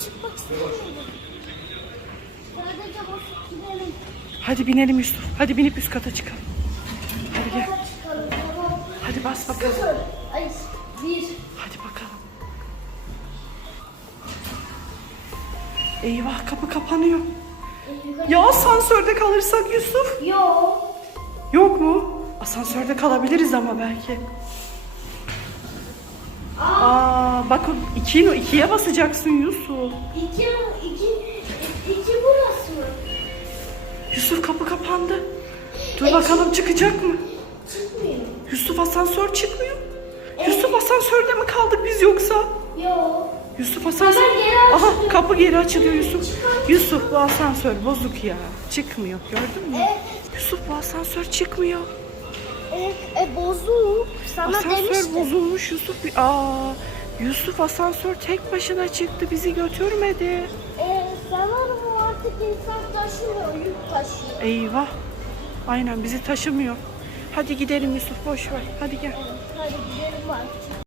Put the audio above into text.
çıkmak istemiyorum. Sadece basıp gidelim. Hadi binelim Yusuf. Hadi binip üst kata çıkalım. Hadi gel. Hadi çıkalım tamam. Hadi bas bakalım. Sıfır. Ay bir. Hadi bakalım. Eyvah kapı kapanıyor. Ya asansörde kalırsak Yusuf? Yok. Yok mu? Asansörde kalabiliriz ama belki. Aa, bak o iki, ikiye basacaksın Yusuf. İki, iki, iki burası mı? Yusuf kapı kapandı. Dur bakalım çıkacak mı? Çıkmıyor. Yusuf asansör çıkmıyor. Yusuf asansörde mi kaldık biz yoksa? Yok. Yusuf asansör... Aha kapı geri açılıyor Yusuf. Yusuf bu asansör bozuk ya. Çıkmıyor gördün mü? Evet. Yusuf bu asansör çıkmıyor. E, e bozuk. Sana Asansör demiştim. bozulmuş Yusuf. Aa, Yusuf asansör tek başına çıktı bizi götürmedi. E, sanırım artık insan taşımıyor, yük taşıyor. Eyvah. Aynen bizi taşımıyor. Hadi gidelim Yusuf boş ver. Hadi gel. Hadi gidelim artık.